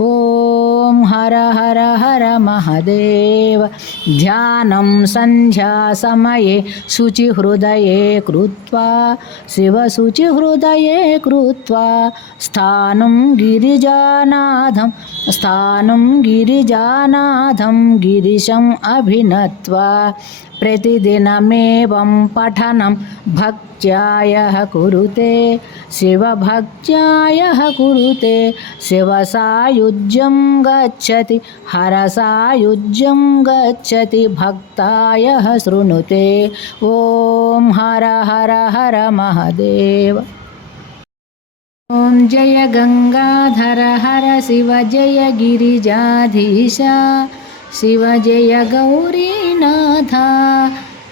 ॐ हर हर हर महदेव। ध्यानं सन्ध्यासमये शुचिहृदये कृत्वा शिवशुचिहृदये कृत्वा, स्थानं गिरिजानाथं स्थानं गिरिजानाथं गिरिशम् अभिनत्वा, प्रतिदिनमेवं पठनं भक्त्यायः कुरुते, शिवभक्त्यायः कुरुते शिवसायुज्यं गच्छति, हरसायुज्यं गच्छति, भक्तायः शृणुते। ॐ हर हर हर महादेव। ॐ जय गङ्गाधर हर शिव जय गिरिजाधीशा। शिव जय गौरीनाथ।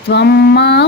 त्वं माँ